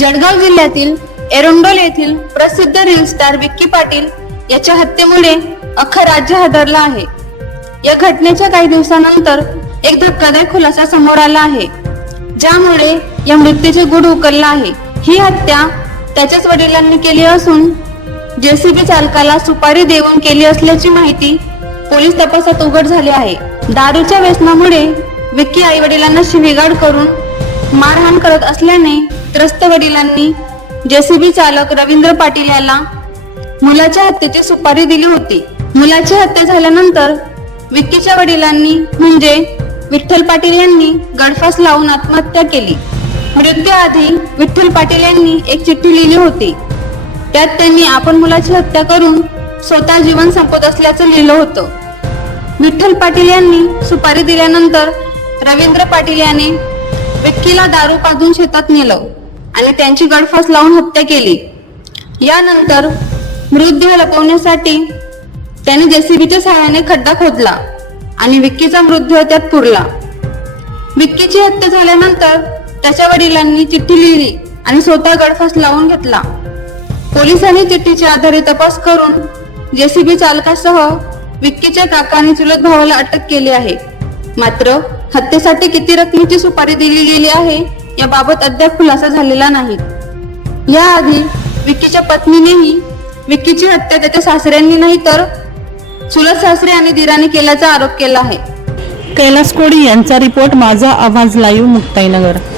जळगाव जिल्ह्यातील एरोंडोल येथील प्रसिद्ध रील स्टार विक्की पाटील याच्या हत्येमुळे अख्खं राज्य हादरलं आहे या घटनेच्या काही दिवसानंतर एक धक्कादायक खुलासा समोर आला आहे ज्यामुळे या मृत्यूचे गुढ उकलला आहे ही हत्या त्याच्याच वडिलांनी केली असून जेसीबी चालकाला सुपारी देऊन केली असल्याची माहिती पोलीस तपासात उघड झाली आहे दारूच्या व्यसनामुळे विक्की आई वडिलांना शिवीगाड करून मारहाण करत असल्याने त्रस्त वडिलांनी जेसीबी चालक रवींद्र पाटील याला मुलाच्या हत्येची सुपारी दिली होती मुलाची हत्या झाल्यानंतर विक्कीच्या वडिलांनी म्हणजे विठ्ठल पाटील यांनी गडफास लावून आत्महत्या केली मृत्यूआधी विठ्ठल पाटील यांनी एक चिठ्ठी लिहिली होती त्यात त्यांनी आपण मुलाची हत्या करून स्वतः जीवन संपत असल्याचं लिहिलं होतं विठ्ठल पाटील यांनी सुपारी दिल्यानंतर रवींद्र पाटील याने विक्कीला दारू पाजून शेतात नेलं आणि त्यांची गडफास लावून हत्या केली यानंतर मृतदेह लपवण्यासाठी त्याने जेसीबीच्या सहाय्याने खड्डा खोदला आणि विक्कीचा मृतदेह त्यात पुरला विक्कीची हत्या झाल्यानंतर त्याच्या वडिलांनी चिठ्ठी लिहिली आणि स्वतः गडफास लावून घेतला पोलिसांनी चिठ्ठीच्या आधारे तपास करून जेसीबी चालकासह विक्कीच्या काका चुलत भावाला अटक केली आहे मात्र हत्येसाठी किती रकमेची सुपारी दिली गेली आहे याबाबत अद्याप खुलासा झालेला नाही याआधी विक्कीच्या पत्नीनेही विक्कीची हत्या त्याच्या सासऱ्यांनी नाही तर चुलत सासरे आणि दिराने केल्याचा आरोप केला आहे कैलास कोडी यांचा रिपोर्ट माझा आवाज लाईव्ह मुक्ताईनगर